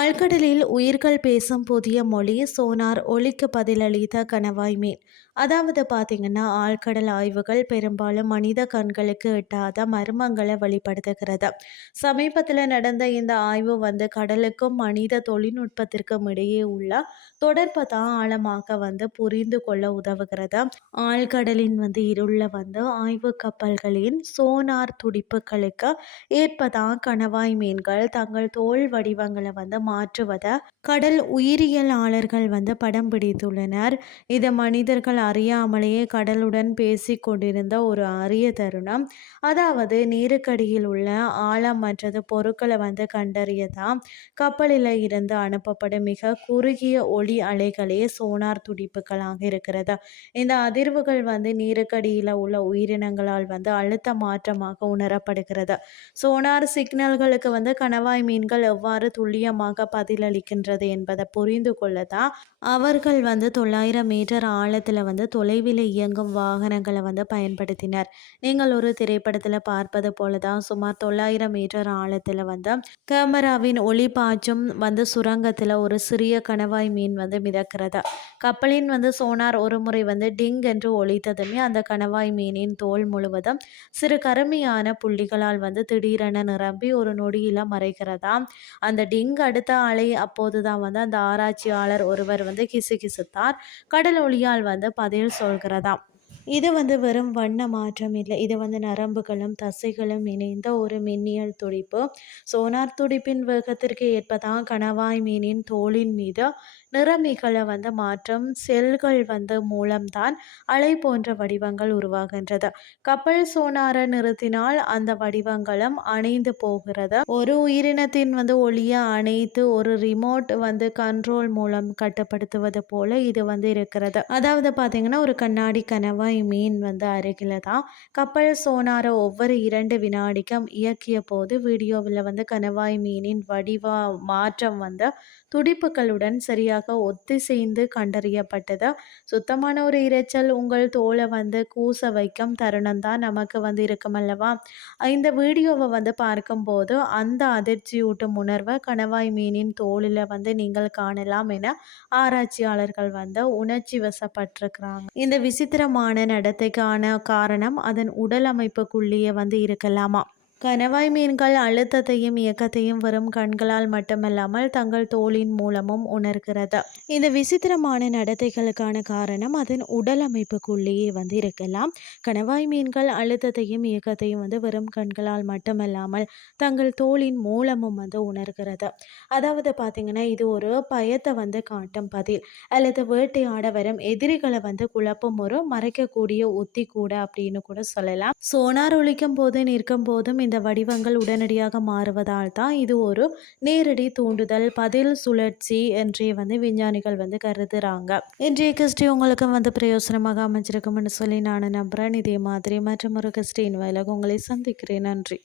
ஆழ்கடலில் உயிர்கள் பேசும் புதிய மொழி சோனார் ஒளிக்கு பதிலளித்த கணவாய் மீன் அதாவது பார்த்தீங்கன்னா ஆழ்கடல் ஆய்வுகள் பெரும்பாலும் மனித கண்களுக்கு எட்டாத மர்மங்களை வெளிப்படுத்துகிறது. சமீபத்தில் நடந்த இந்த ஆய்வு வந்து கடலுக்கும் மனித தொழில்நுட்பத்திற்கும் இடையே உள்ள தொடர்பை தான் ஆழமாக வந்து புரிந்து கொள்ள உதவுகிறது. ஆழ்கடலின் வந்து இருள வந்து ஆய்வு கப்பல்களின் சோனார் துடிப்புகளுக்கு ஏற்பதான் கணவாய் மீன்கள் தங்கள் தோல் வடிவங்களை வந்து மாற்றுவதை கடல் உயிரியலாளர்கள் வந்து படம் பிடித்துள்ளனர். இது மனிதர்கள் அறியாமலேயே கடலுடன் பேசி கொண்டிருந்த ஒரு அரிய தருணம். அதாவது நீருக்கடியில் உள்ள ஆழம் மற்றது பொருட்களை வந்து கண்டறியதாம். கப்பலில் இருந்து அனுப்பப்படும் மிக குறுகிய ஒளி அலைகளே சோனார் துடிப்புகளாக இருக்கிறது. இந்த அதிர்வுகள் வந்து நீருக்கடியில் உள்ள உயிரினங்களால் வந்து அழுத்த மாற்றமாக உணரப்படுகிறது. சோனார் சிக்னல்களுக்கு வந்து கணவாய் மீன்கள் எவ்வாறு துல்லியமாக பதிலளிக்கின்றது என்பதை புரிந்து கொள்ளதான் அவர்கள் வந்து தொள்ளாயிரம் மீட்டர் ஆழத்தில் வந்து தொலைவில் இயங்கும் வாகனங்களை வந்து பயன்படுத்தினர். நீங்கள் ஒரு திரைப்படத்தில் பார்ப்பது போல தான் சுமார் தொள்ளாயிரம் மீட்டர் ஆழத்தில் வந்து கேமராவின் ஒளி பாய்ச்சும் வந்து சுரங்கத்தில் ஒரு சிறிய கணவாய் மீன் வந்து மிதக்கிறது. கப்பலின் வந்து சோனார் ஒரு முறை வந்து டிங் என்று ஒழித்ததுமே அந்த கணவாய் மீனின் தோல் முழுவதும் சிறு கருமையான புள்ளிகளால் வந்து திடீரென நிரம்பி ஒரு நொடியில் மறைகிறதா? அந்த டிங் அடுத்த அலை அப்போதுதான் வந்து அந்த ஆராய்ச்சியாளர் ஒருவர் வந்து கிசு கிசுத்தார் கடல் ஒளியால் வந்து பதில் சொல்கிறதாம். இது வந்து வெறும் வண்ண மாற்றம் இல்லை. இது வந்து நரம்புகளும் தசைகளும் இணைந்த ஒரு மின்னியல் துடிப்பு. சோனார் துடிப்பின் வேகத்திற்கு ஏற்பதான் கணவாய் மீனின் தோளின் மீது நிறமிகளை வந்து மாற்றம் செல்கள் வந்து மூலம்தான் அலை போன்ற வடிவங்கள் உருவாகின்றது. கப்பல் சோனாரை நிறுத்தினால் அந்த வடிவங்களும் அணைந்து போகிறது. ஒரு உயிரினத்தின் வந்து ஒளியை அணைத்து ஒரு ரிமோட் வந்து கண்ட்ரோல் மூலம் கட்டுப்படுத்துவது போல இது வந்து இருக்கிறது. அதாவது பார்த்தீங்கன்னா ஒரு கண்ணாடி கணவாய் மீன் வந்து அருகில் தான். கப்பல் சோனாரை ஒவ்வொரு இரண்டு வினாடிக்கும் இயக்கிய போது வீடியோவில் வந்து கணவாய் மீனின் வடிவ மாற்றம் வந்து துடிப்புகளுடன் சரியாக ஒத்திசைந்து கண்டறியப்பட்டது. சுத்தமான ஒரு இரைச்சல் உங்கள் தோலை வந்து கூச வைக்கும் தருணம் தான் நமக்கு வந்து இருக்கும் அல்லவா? இந்த வீடியோவை வந்து பார்க்கும்போது அந்த அதிர்ச்சியூட்டும் உணர்வை கணவாய் மீனின் தோளில் வந்து நீங்கள் காணலாம் என ஆராய்ச்சியாளர்கள் வந்து உணர்ச்சி வசப்பட்டிருக்கிறாங்க. இந்த விசித்திரமான நடத்தைக்கான காரணம் அதன் உடல் அமைப்புக்குள்ளேயே வந்து இருக்கலாமா கணவாய் மீன்கள் அழுத்தத்தையும் இயக்கத்தையும் வரும் கண்களால் மட்டுமல்லாமல் தங்கள் தோளின் மூலமும் உணர்கிறது. இந்த விசித்திரமான நடத்தைகளுக்கான காரணம் அதன் உடல் அமைப்புக்குள்ளேயே வந்து இருக்கலாம். கணவாய் மீன்கள் அழுத்தத்தையும் இயக்கத்தையும் வந்து வெறும் கண்களால் மட்டுமல்லாமல் தங்கள் தோளின் மூலமும் வந்து உணர்கிறது. அதாவது பார்த்தீங்கன்னா இது ஒரு பயத்தை வந்து காட்டும் பதில். அல்லது வேட்டையாட வரும் எதிரிகளை வந்து குழப்பம் ஒரு மறைக்கக்கூடிய உத்தி கூட அப்படின்னு கூட சொல்லலாம். சோனார் ஒழிக்கும் போது நிற்கும் போதும் இந்த வடிவங்கள் உடனடியாக மாறுவதால் தான் இது ஒரு நேரடி தூண்டுதல் பதில் சுழற்சி என்றே வந்து விஞ்ஞானிகள் வந்து கருதுகிறாங்க இன்றைய கிறிஸ்டி உங்களுக்கு வந்து பிரயோசனமாக அமைஞ்சிருக்கும்னு சொல்லி நான் நம்புகிறேன் இதே மாதிரி மற்றும் ஒரு கிறிஸ்டின் வயலாக உங்களை சந்திக்கிறேன். நன்றி.